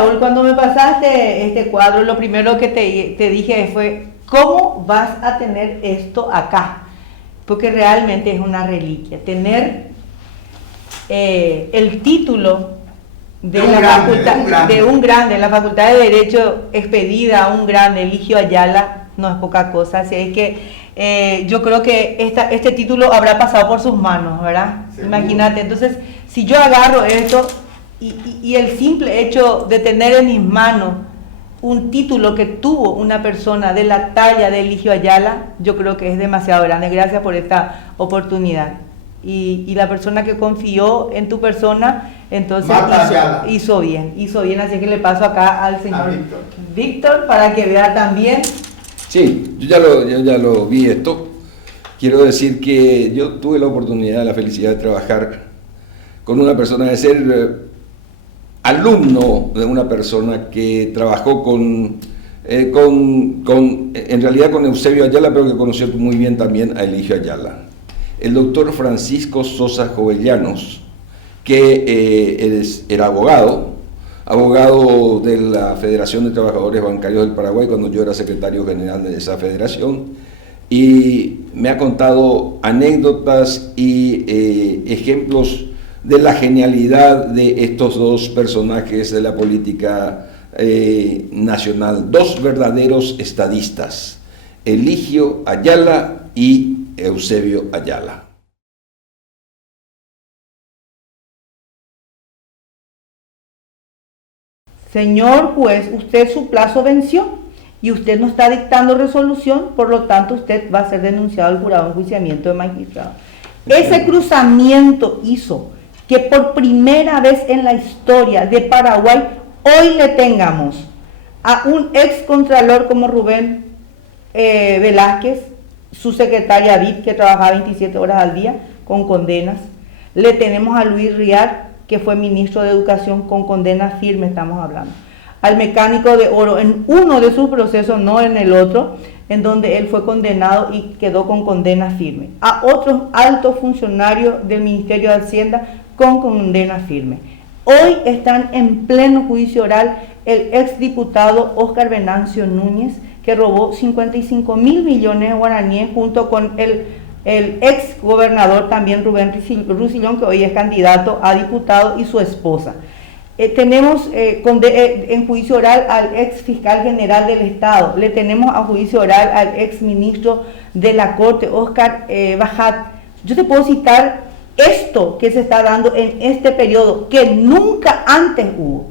Raúl, cuando me pasaste este cuadro, lo primero que te dije fue, ¿cómo vas a tener esto acá? Porque realmente es una reliquia. Tener el título de un grande, la Facultad de Derecho expedida a un grande, Eligio Ayala, no es poca cosa. Así es que yo creo que este título habrá pasado por sus manos, ¿verdad? Seguro. Imagínate, entonces, si yo agarro esto y el simple hecho de tener en mis manos un título que tuvo una persona de la talla de Eligio Ayala, yo creo que es demasiado grande. Gracias por esta oportunidad. Y la persona que confió en tu persona, entonces hizo bien, así que le paso acá al señor Víctor para que vea también. Sí, yo ya lo vi esto. Quiero decir que yo tuve la oportunidad, la felicidad de trabajar con una persona, de ser alumno de una persona que trabajó en realidad con Eusebio Ayala, pero que conoció muy bien también a Eligio Ayala. El doctor Francisco Sosa Jovellanos, que era abogado de la Federación de Trabajadores Bancarios del Paraguay, cuando yo era secretario general de esa federación, y me ha contado anécdotas y ejemplos de la genialidad de estos dos personajes de la política nacional, dos verdaderos estadistas, Eligio Ayala y Eusebio Ayala. Señor juez, usted su plazo venció y usted no está dictando resolución, por lo tanto usted va a ser denunciado al jurado de enjuiciamiento de magistrado. Ese cruzamiento hizo que por primera vez en la historia de Paraguay hoy le tengamos a un ex contralor como Rubén Velázquez, su secretaria Vid, que trabajaba 27 horas al día con condenas. Le tenemos a Luis Riar, que fue ministro de Educación con condena firme, estamos hablando. Al mecánico de oro en uno de sus procesos, no en el otro, en donde él fue condenado y quedó con condena firme. A otros altos funcionarios del Ministerio de Hacienda con condena firme. Hoy están en pleno juicio oral el exdiputado Óscar Venancio Núñez, que robó 55 mil millones de guaraníes, junto con el ex gobernador también Rubén Rusillón, que hoy es candidato a diputado, y su esposa. Tenemos en juicio oral al ex fiscal general del Estado, le tenemos a juicio oral al ex ministro de la Corte, Óscar Bajat. Yo te puedo citar esto que se está dando en este periodo, que nunca antes hubo.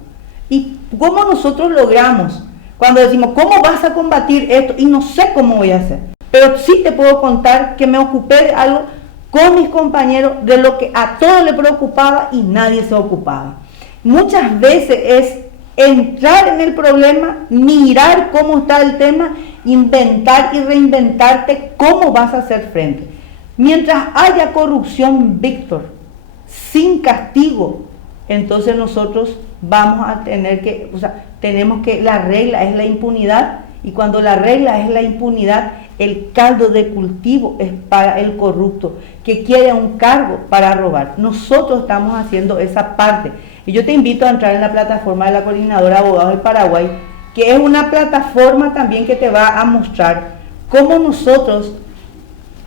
Y cómo nosotros logramos, cuando decimos, ¿cómo vas a combatir esto? Y no sé cómo voy a hacer. Pero sí te puedo contar que me ocupé de algo con mis compañeros, de lo que a todos les preocupaba y nadie se ocupaba. Muchas veces es entrar en el problema, mirar cómo está el tema, inventar y reinventarte cómo vas a hacer frente. Mientras haya corrupción, Víctor, sin castigo, entonces nosotros vamos a tener que, tenemos que, la regla es la impunidad, y cuando la regla es la impunidad, el caldo de cultivo es para el corrupto, que quiere un cargo para robar. Nosotros estamos haciendo esa parte, y yo te invito a entrar en la plataforma de la Coordinadora de Abogados del Paraguay, que es una plataforma también que te va a mostrar cómo nosotros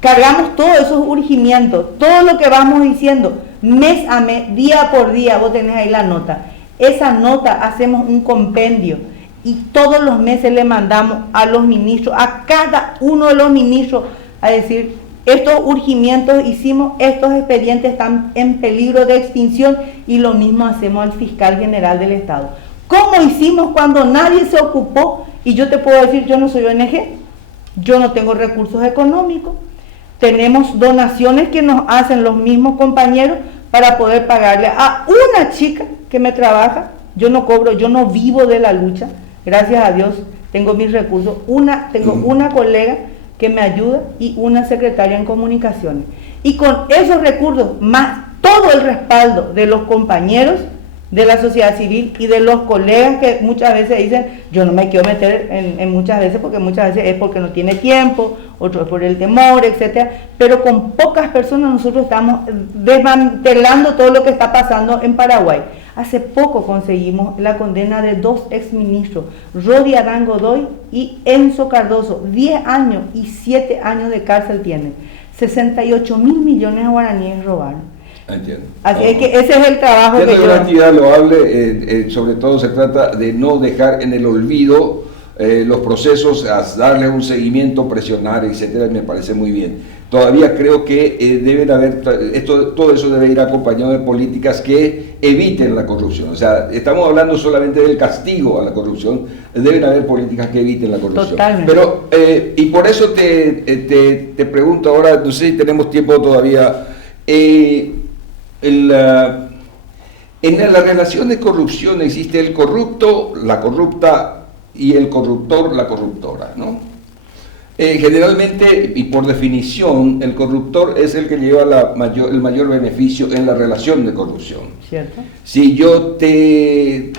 cargamos todos esos urgimientos, todo lo que vamos diciendo, mes a mes, día por día. Vos tenés ahí la nota. Esa nota hacemos un compendio y todos los meses le mandamos a los ministros, a cada uno de los ministros, a decir, estos urgimientos hicimos, estos expedientes están en peligro de extinción, y lo mismo hacemos al fiscal general del Estado. ¿Cómo hicimos cuando nadie se ocupó? Y yo te puedo decir, yo no soy ONG, yo no tengo recursos económicos, tenemos donaciones que nos hacen los mismos compañeros para poder pagarle a una chica que me trabaja. Yo no cobro, yo no vivo de la lucha, gracias a Dios tengo mis recursos, tengo una colega que me ayuda y una secretaria en comunicaciones, y con esos recursos más todo el respaldo de los compañeros de la sociedad civil y de los colegas, que muchas veces dicen, yo no me quiero meter en muchas veces, porque muchas veces es porque no tiene tiempo, otro es por el temor, etcétera, pero con pocas personas nosotros estamos desmantelando todo lo que está pasando en Paraguay. Hace poco conseguimos la condena de 2 exministros, Rodi Adán Godoy y Enzo Cardoso, 10 años y 7 años de cárcel tienen. 68.000 millones de guaraníes robaron. Entiendo. Así es que ese es el trabajo que yo... una actividad loable, sobre todo se trata de no dejar en el olvido los procesos, a darle un seguimiento, presionar, etcétera, me parece muy bien. Todavía creo que deben haber, todo eso debe ir acompañado de políticas que eviten la corrupción. O sea, estamos hablando solamente del castigo a la corrupción, deben haber políticas que eviten la corrupción. Totalmente. Pero, y por eso te pregunto ahora, no sé si tenemos tiempo todavía, en la relación de corrupción existe el corrupto, la corrupta y el corruptor, la corruptora, ¿no? Generalmente y por definición el corruptor es el que lleva el mayor beneficio en la relación de corrupción. ¿Cierto? Si yo te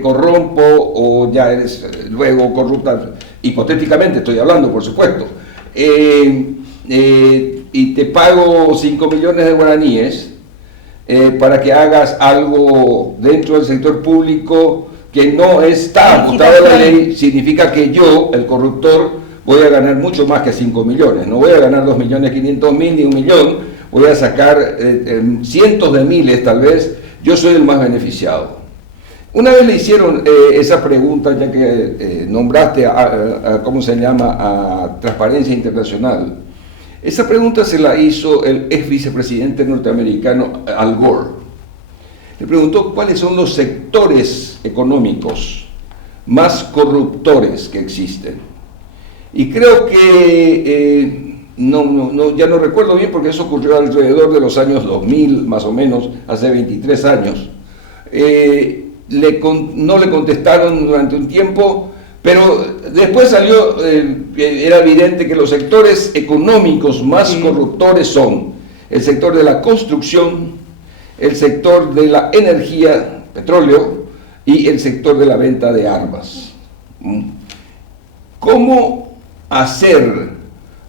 corrompo o ya eres luego corrupta, hipotéticamente estoy hablando, por supuesto, y te pago 5 millones de guaraníes para que hagas algo dentro del sector público que no está ajustado a la ley, significa que yo, el corruptor, voy a ganar mucho más que 5 millones, no voy a ganar 2.500.000 ni 1 millón, voy a sacar cientos de miles tal vez, yo soy el más beneficiado. Una vez le hicieron esa pregunta, ya que nombraste ¿cómo se llama?, a Transparencia Internacional. Esa pregunta se la hizo el ex vicepresidente norteamericano Al Gore. Le preguntó cuáles son los sectores económicos más corruptores que existen. Y creo que, ya no recuerdo bien porque eso ocurrió alrededor de los años 2000, más o menos, hace 23 años. No le contestaron durante un tiempo, pero después salió, era evidente que los sectores económicos más corruptores son el sector de la construcción, el sector de la energía, petróleo, y el sector de la venta de armas. ¿Cómo hacer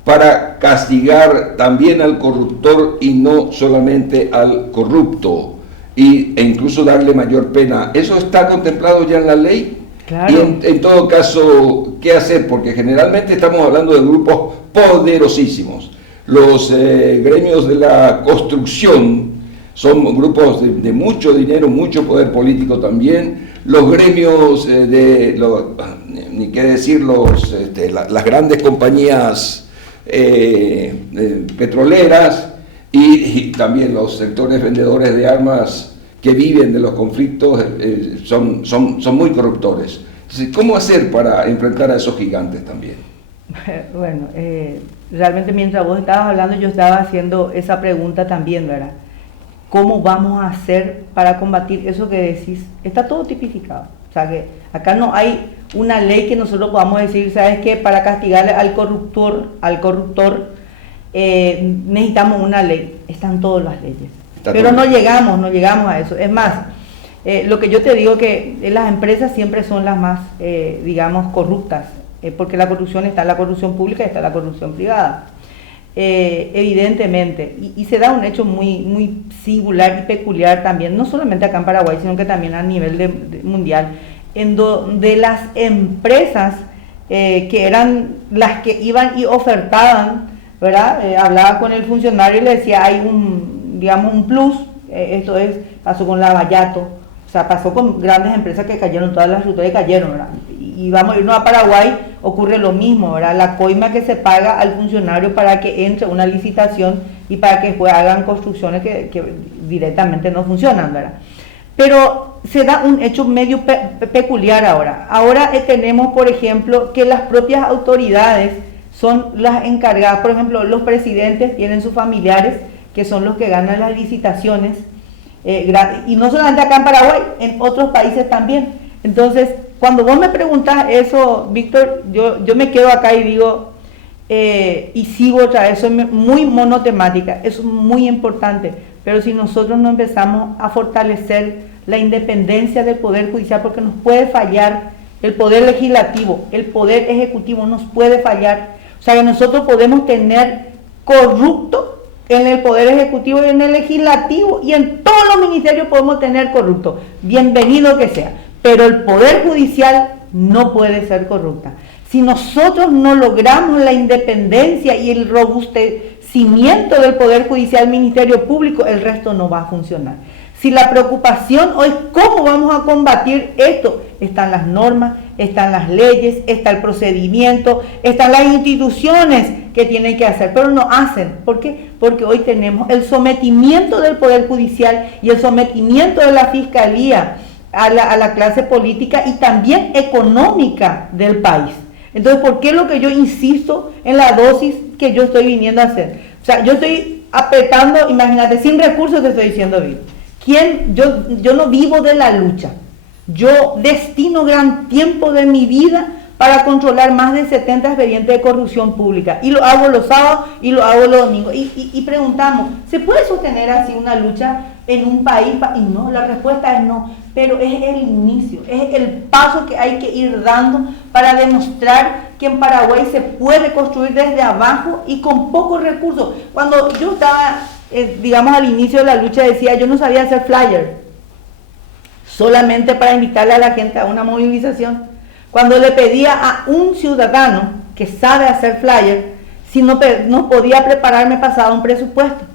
para castigar también al corruptor y no solamente al corrupto, e incluso darle mayor pena? ¿Eso está contemplado ya en la ley? Claro. Y en todo caso, ¿qué hacer? Porque generalmente estamos hablando de grupos poderosísimos. Los gremios de la construcción son grupos de mucho dinero, mucho poder político también. Los gremios ni qué decir, las grandes compañías petroleras y también los sectores vendedores de armas que viven de los conflictos son muy corruptores. Entonces, ¿cómo hacer para enfrentar a esos gigantes también? Bueno, realmente mientras vos estabas hablando yo estaba haciendo esa pregunta también, ¿verdad? ¿Cómo vamos a hacer para combatir eso que decís? Está todo tipificado. O sea que acá no hay una ley que nosotros podamos decir, ¿sabes qué? Para castigar al corruptor, necesitamos una ley. Están todas las leyes. Pero no llegamos a eso. Es más, lo que yo te digo que las empresas siempre son las más, digamos, corruptas, porque la corrupción está la corrupción pública y está la corrupción privada. Evidentemente, y se da un hecho muy singular y peculiar también, no solamente acá en Paraguay, sino que también a nivel mundial, en donde las empresas que eran las que iban y ofertaban, ¿verdad? Hablaba con el funcionario y le decía, hay un plus, esto pasó con la Bayato, o sea, pasó con grandes empresas que cayeron, todas las rutas que cayeron, ¿verdad? Y vamos a irnos a Paraguay, ocurre lo mismo, ¿verdad? La coima que se paga al funcionario para que entre una licitación y para que después hagan construcciones que directamente no funcionan, ¿verdad? Pero se da un hecho medio peculiar ahora. Ahora tenemos, por ejemplo, que las propias autoridades son las encargadas, por ejemplo, los presidentes tienen sus familiares que son los que ganan las licitaciones, y no solamente acá en Paraguay, en otros países también. Entonces, cuando vos me preguntas eso, Víctor, yo me quedo acá y digo, y sigo otra vez, soy muy monotemática, eso es muy importante, pero si nosotros no empezamos a fortalecer la independencia del Poder Judicial, porque nos puede fallar el Poder Legislativo, el Poder Ejecutivo nos puede fallar, o sea que nosotros podemos tener corrupto en el Poder Ejecutivo y en el Legislativo y en todos los ministerios podemos tener corruptos, bienvenido que sea, pero el Poder Judicial no puede ser corrupta. Si nosotros no logramos la independencia y el robustecimiento del Poder Judicial, Ministerio Público, el resto no va a funcionar. Si la preocupación hoy, ¿cómo vamos a combatir esto? Están las normas, están las leyes, está el procedimiento, están las instituciones que tienen que hacer, pero no hacen. ¿Por qué? Porque hoy tenemos el sometimiento del Poder Judicial y el sometimiento de la Fiscalía a la clase política y también económica del país. Entonces, ¿por qué lo que yo insisto en la dosis que yo estoy viniendo a hacer? O sea, yo estoy apretando, imagínate, sin recursos te estoy diciendo vivo. Yo no vivo de la lucha. Yo destino gran tiempo de mi vida para controlar más de 70 expedientes de corrupción pública. Y lo hago los sábados y lo hago los domingos. Y preguntamos, ¿se puede sostener así una lucha en un país? Y no, la respuesta es no. Pero es el inicio, es el paso que hay que ir dando para demostrar que en Paraguay se puede construir desde abajo y con pocos recursos. Cuando yo estaba, digamos, al inicio de la lucha, decía, yo no sabía hacer flyer, solamente para invitarle a la gente a una movilización. Cuando le pedía a un ciudadano que sabe hacer flyer, si no podía prepararme pasaba un presupuesto.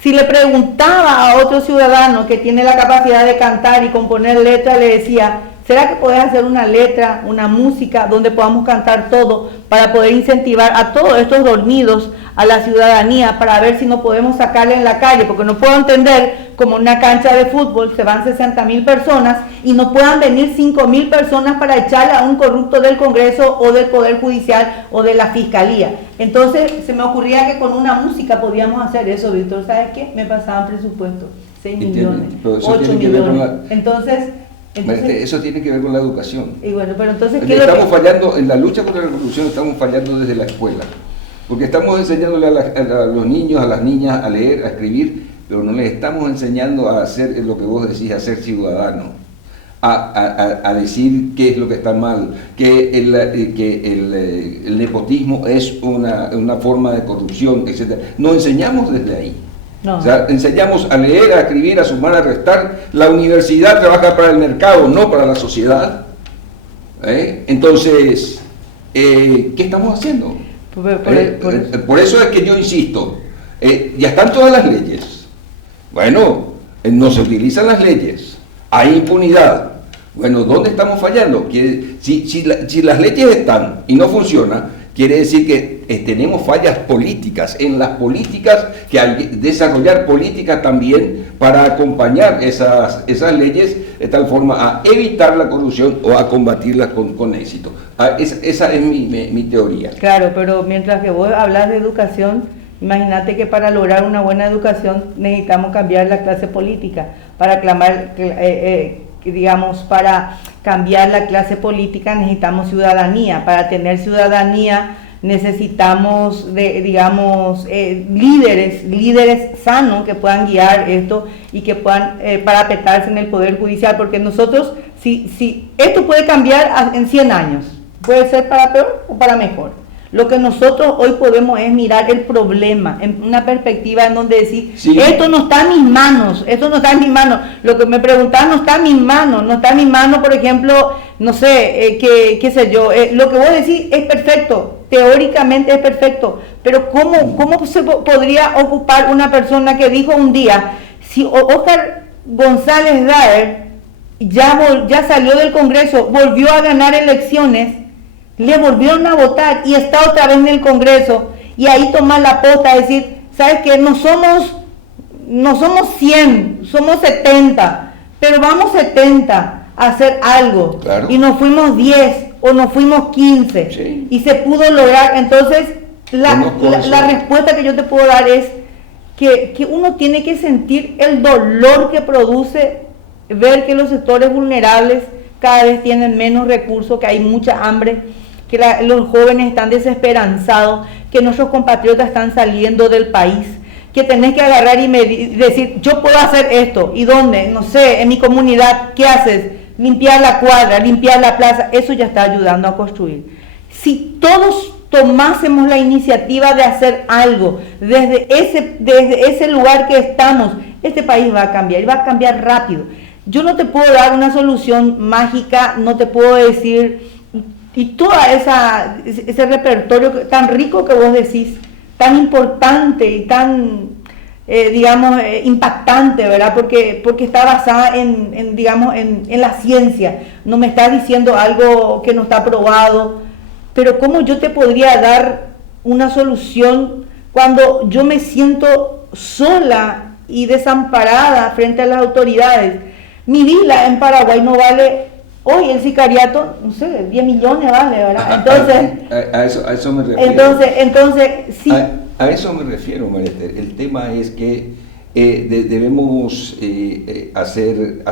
Si le preguntaba a otro ciudadano que tiene la capacidad de cantar y componer letras, le decía, ¿será que podés hacer una letra, una música donde podamos cantar todo para poder incentivar a todos estos dormidos, a la ciudadanía, para ver si no podemos sacarle en la calle? Porque no puedo entender como una cancha de fútbol se van 60.000 personas y no puedan venir 5.000 personas para echarle a un corrupto del Congreso o del Poder Judicial o de la Fiscalía. Entonces se me ocurría que con una música podíamos hacer eso, Víctor. ¿Sabes qué? Me pasaban presupuestos, 6 millones, 8 millones. Entonces, eso tiene que ver con la educación. Y bueno, pero entonces, estamos fallando en la lucha contra la corrupción, estamos fallando desde la escuela. Porque estamos enseñándole a los niños, a las niñas a leer, a escribir, pero no les estamos enseñando a hacer lo que vos decís, a ser ciudadano, a decir qué es lo que está mal, que el nepotismo es una forma de corrupción, etc. No enseñamos desde ahí. No. O sea, enseñamos a leer, a escribir, a sumar, a restar. La universidad trabaja para el mercado, no para la sociedad. Entonces, ¿qué estamos haciendo? Por eso es que yo insisto, ya están todas las leyes. Bueno, no se utilizan las leyes, hay impunidad. Bueno, ¿dónde estamos fallando? Si las leyes están y no funcionan, quiere decir que tenemos fallas políticas. En las políticas, que hay que desarrollar políticas también para acompañar esas leyes de tal forma a evitar la corrupción o a combatirla con éxito. Esa es mi teoría. Claro, pero mientras que vos hablas de educación, imagínate que para lograr una buena educación necesitamos cambiar la clase política. Para cambiar la clase política necesitamos ciudadanía. Para tener ciudadanía necesitamos líderes sanos que puedan guiar esto y que puedan parapetarse en el Poder Judicial, porque nosotros, si esto puede cambiar en 100 años, puede ser para peor o para mejor. Lo que nosotros hoy podemos es mirar el problema en una perspectiva en donde decir, sí, esto no está en mis manos, lo que me preguntaban no está en mis manos, por ejemplo, no sé, qué sé yo, lo que vos decís es perfecto, teóricamente es perfecto, pero ¿cómo se podría ocupar una persona que dijo un día, si Óscar González Daer ya salió del Congreso, volvió a ganar elecciones, le volvieron a votar y está otra vez en el Congreso, y ahí toma la posta de decir, ¿sabes qué? No somos 100, somos 70, pero vamos 70 a hacer algo, claro. Y nos fuimos 10 o nos fuimos 15, sí, y se pudo lograr. Entonces la respuesta que yo te puedo dar es que uno tiene que sentir el dolor que produce ver que los sectores vulnerables cada vez tienen menos recursos, que hay mucha hambre, que los jóvenes están desesperanzados, que nuestros compatriotas están saliendo del país, que tenés que agarrar y decir, yo puedo hacer esto, ¿y dónde? No sé, en mi comunidad, ¿qué haces? Limpiar la cuadra, limpiar la plaza, eso ya está ayudando a construir. Si todos tomásemos la iniciativa de hacer algo, desde ese lugar que estamos, este país va a cambiar y va a cambiar rápido. Yo no te puedo dar una solución mágica, no te puedo decir, y todo ese repertorio tan rico que vos decís, tan importante y tan, impactante, ¿verdad? Porque está basada en la ciencia. No me estás diciendo algo que no está probado, pero ¿cómo yo te podría dar una solución cuando yo me siento sola y desamparada frente a las autoridades? Mi vida en Paraguay no vale, hoy el sicariato, no sé, 10 millones vale, ¿verdad? Entonces, a eso me refiero. Entonces sí. A eso me refiero, María Esther. El tema es que debemos hacer,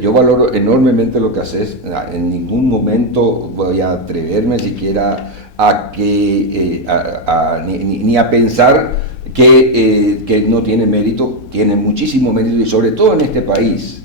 yo valoro enormemente lo que haces, en ningún momento voy a atreverme siquiera a que, ni a pensar que no tiene mérito, tiene muchísimo mérito, y sobre todo en este país,